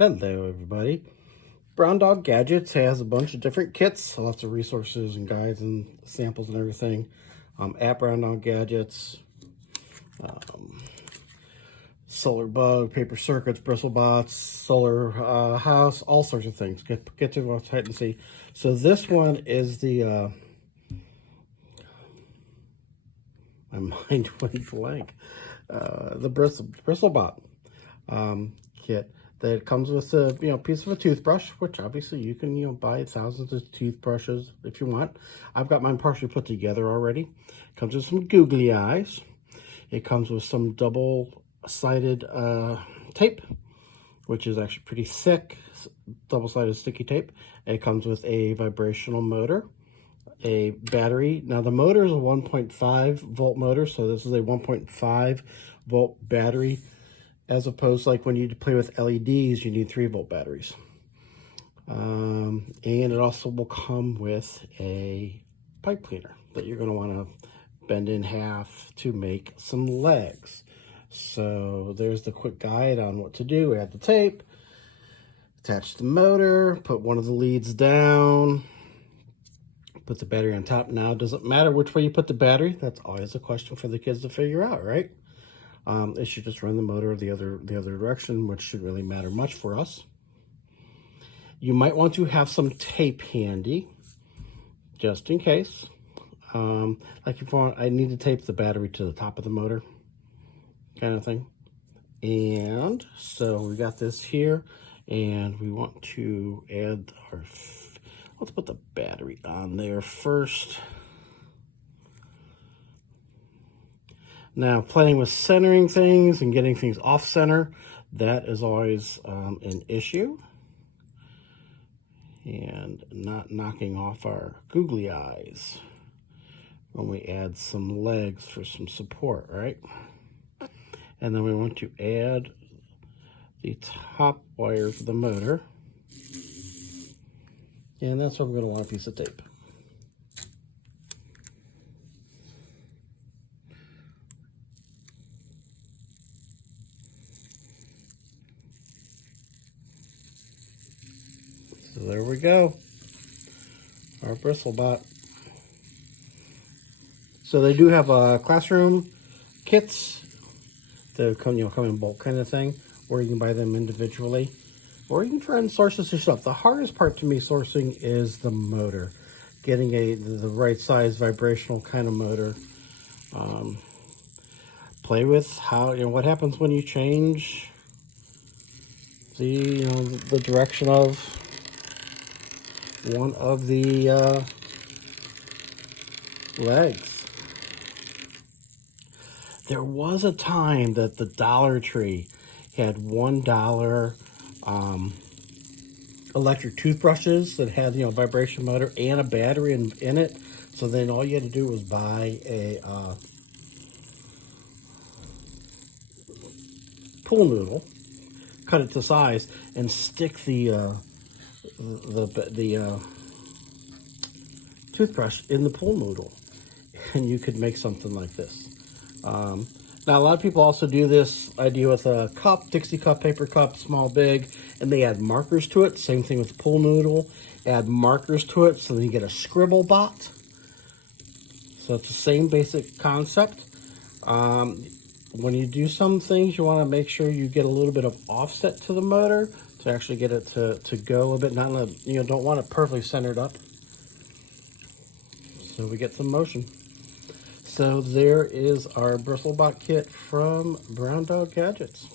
Hello everybody. Brown Dog Gadgets has a bunch of different kits, lots of resources and guides and samples and everything. At Brown Dog Gadgets, solar bug, paper circuits, Bristlebots, solar house, all sorts of things. Get to the website and see. So this one is the my mind went blank. The Bristlebot kit that comes with a piece of a toothbrush, which obviously you can buy thousands of toothbrushes if you want. I've got mine partially put together already. It comes with some googly eyes. It comes with some double-sided tape, which is actually pretty thick, double-sided sticky tape. It comes with a vibrational motor, a battery. Now the motor is a 1.5 volt motor, so this is a 1.5 volt battery, as opposed to like when you play with LEDs, you need 3 volt batteries. And it also will come with a pipe cleaner that you're going to want to bend in half to make some legs. So there's the quick guide on what to do. Add the tape, attach the motor, put one of the leads down, put the battery on top. Now, does it matter which way you put the battery? That's always a question for the kids to figure out, right? It should just run the motor the other direction, which shouldn't really matter much for us. You might want to have some tape handy, just in case. Like if I need to tape the battery to the top of the motor, kind of thing. And so we got this here, and we want to add our, let's put the battery on there first. Now, playing with centering things and getting things off center, that is always an issue. And not knocking off our googly eyes when we add some legs for some support, right? And then we want to add the top wire for the motor. And that's what we're going to want, a piece of tape. So there we go, our Bristlebot. So they do have classroom kits that come in bulk kind of thing, or you can buy them individually, or you can try and source this yourself. The hardest part to me sourcing is the motor, getting the right size vibrational kind of motor. Play with how what happens when you change the the direction of one of the legs. There was a time that the Dollar Tree had $1 electric toothbrushes that had vibration motor and a battery in it. So then all you had to do was buy a pool noodle, cut it to size, and stick the toothbrush in the pool noodle, and you could make something like this. Now, a lot of people also do this idea with a cup, Dixie cup, paper cup, small, big, and they add markers to it. Same thing with the pool noodle. Add markers to it so then you get a scribble bot. So it's the same basic concept. When you do some things, you want to make sure you get a little bit of offset to the motor to actually get it to go a bit. Not don't want it perfectly centered up. So we get some motion. So there is our Bristlebot kit from Brown Dog Gadgets.